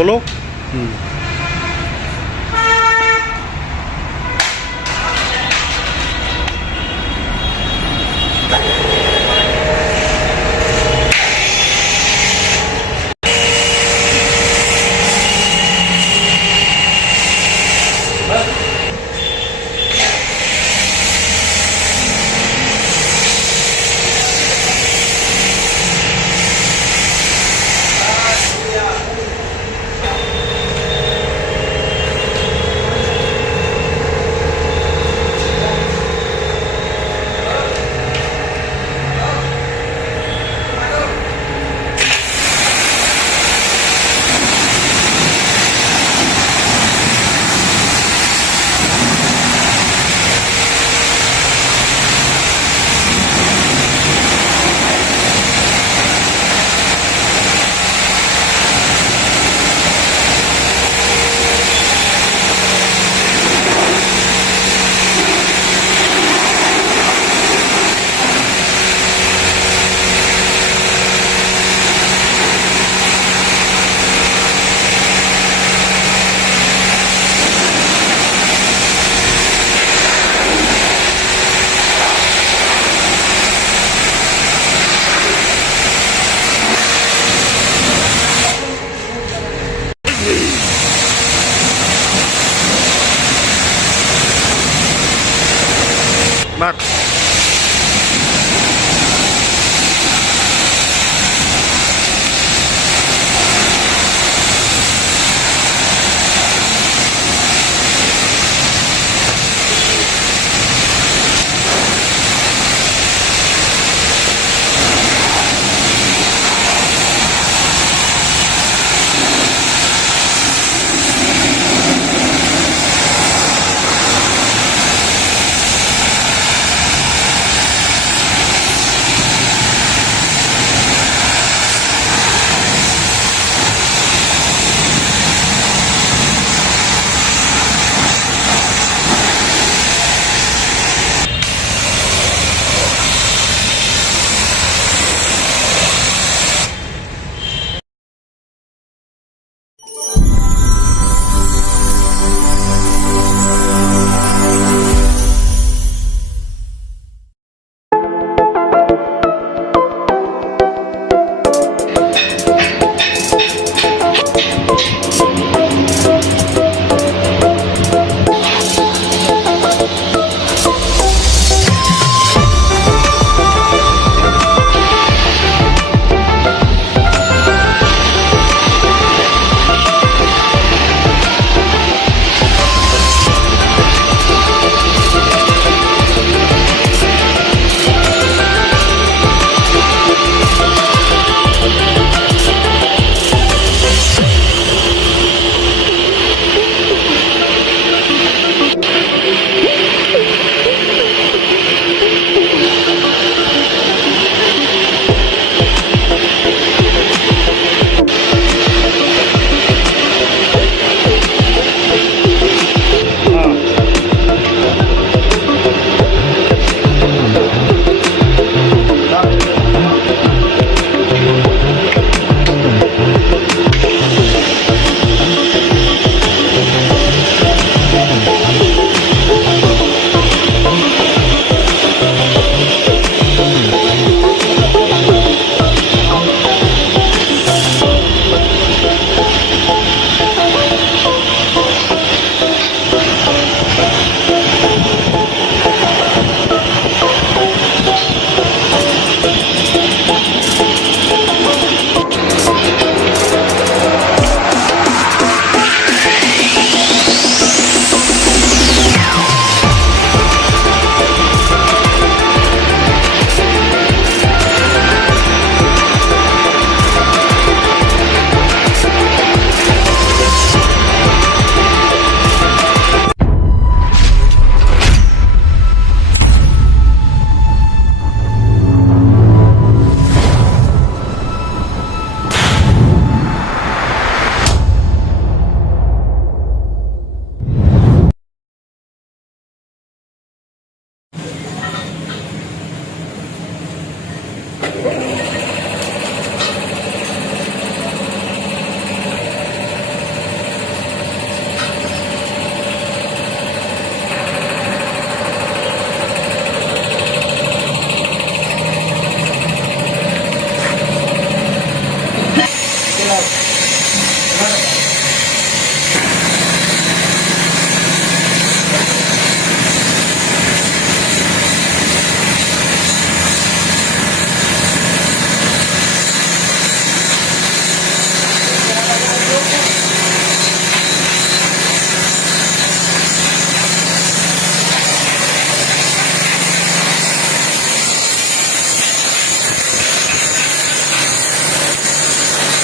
खोलो।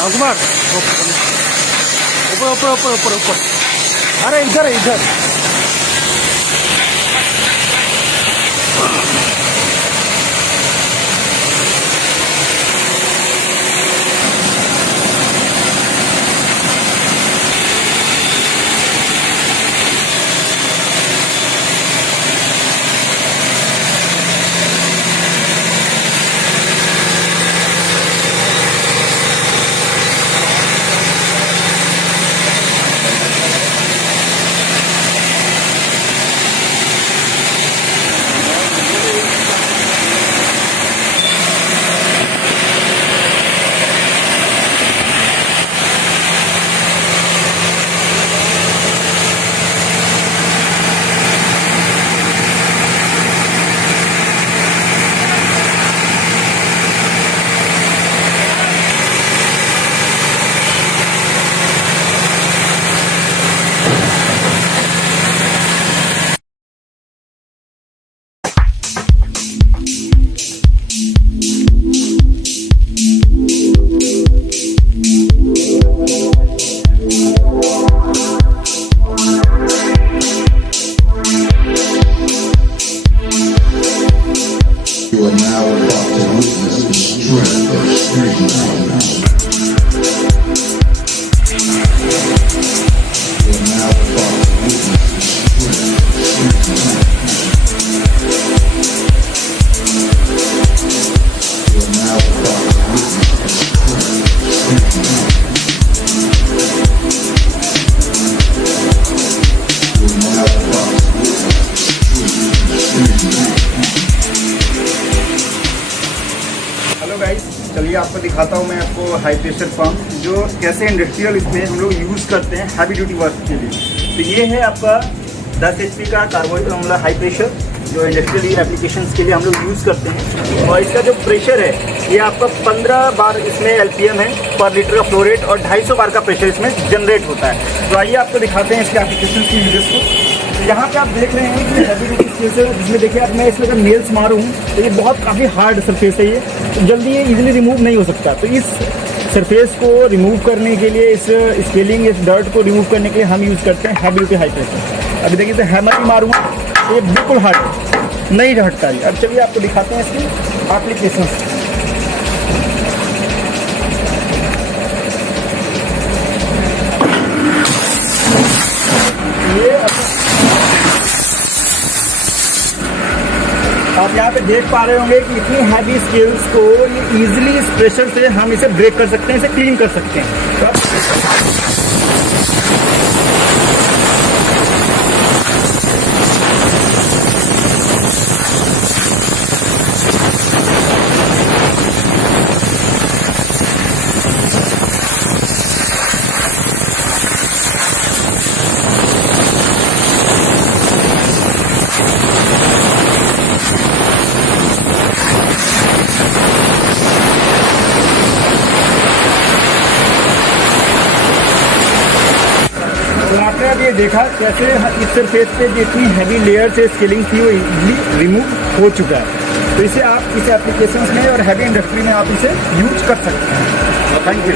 राजकुमार ऊपर ऊपर ऊपर ऊपर ऊपर, अरे इधर इधर। चलिए आपको दिखाता हूँ मैं आपको हाई प्रेशर पंप जो कैसे इंडस्ट्रियल इसमें हम लोग यूज़ करते हैं हैवी ड्यूटी वर्क के लिए। तो ये है आपका 10 HP का मतलब हाई प्रेशर जो इंडस्ट्रियल एप्लीकेशंस के लिए हम लोग यूज़ करते हैं। और इसका जो प्रेशर है ये आपका 15 बार इसमें LPM है पर लीटर का फ्लो रेट और 250 बार का प्रेशर इसमें जनरेट होता है। तो आइए आपको दिखाते हैं इसके एप्लीकेशन की वीडियोज़ को। यहाँ पे आप देख रहे हैं कि हैवी ड्यूटी स्केल है जिसमें देखिए अब मैं इसमें अगर नेल्स मारूँ तो ये बहुत काफ़ी हार्ड सरफेस है, ये तो जल्दी ये इजीली रिमूव नहीं हो सकता। तो इस सरफेस को रिमूव करने के लिए, इस स्केलिंग, इस डर्ट को रिमूव करने के लिए हम यूज़ करते हैं हैवी ड्यूटी हाई प्रेशर। अभी देखिए तो हैमर ही मारूँगा तो ये बिल्कुल हार्ड नहीं हटता है। अब चलिए आपको दिखाते हैं इसकी एप्लीकेशन। आप यहाँ पे देख पा रहे होंगे कि इतनी हैवी स्केल्स को ये इजीली इस प्रेशर से हम इसे ब्रेक कर सकते हैं, इसे क्लीन कर सकते हैं। तो आपने अब ये देखा कैसे इस सरफेस पे जितनी हैवी लेयर से स्केलिंग थी वो इजीली रिमूव हो चुका है। तो इसे आप इस एप्लीकेशंस में और हैवी इंडस्ट्री में आप इसे यूज कर सकते हैं। Thank you.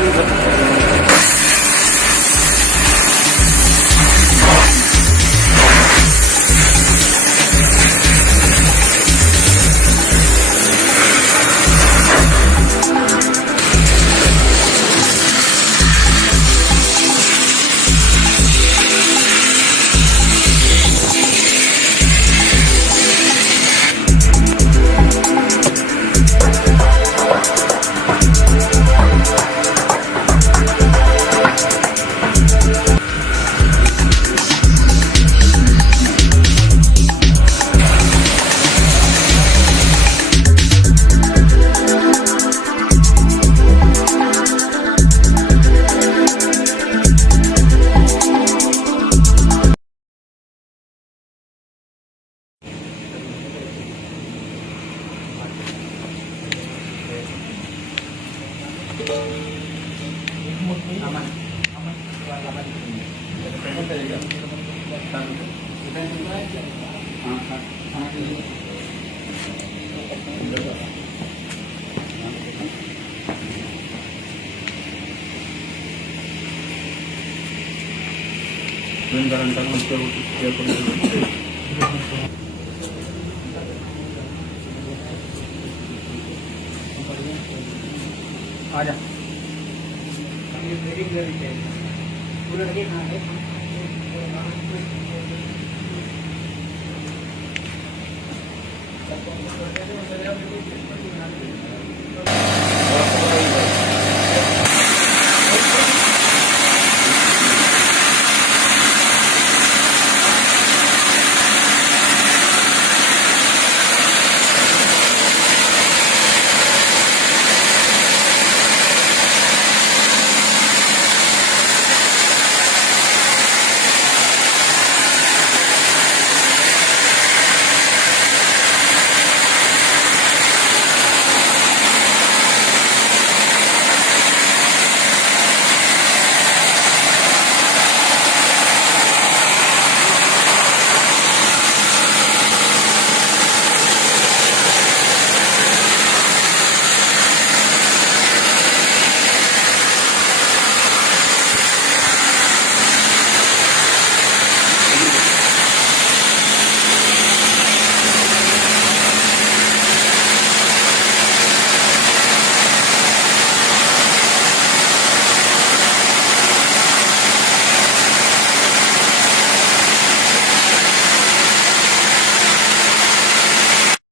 आजा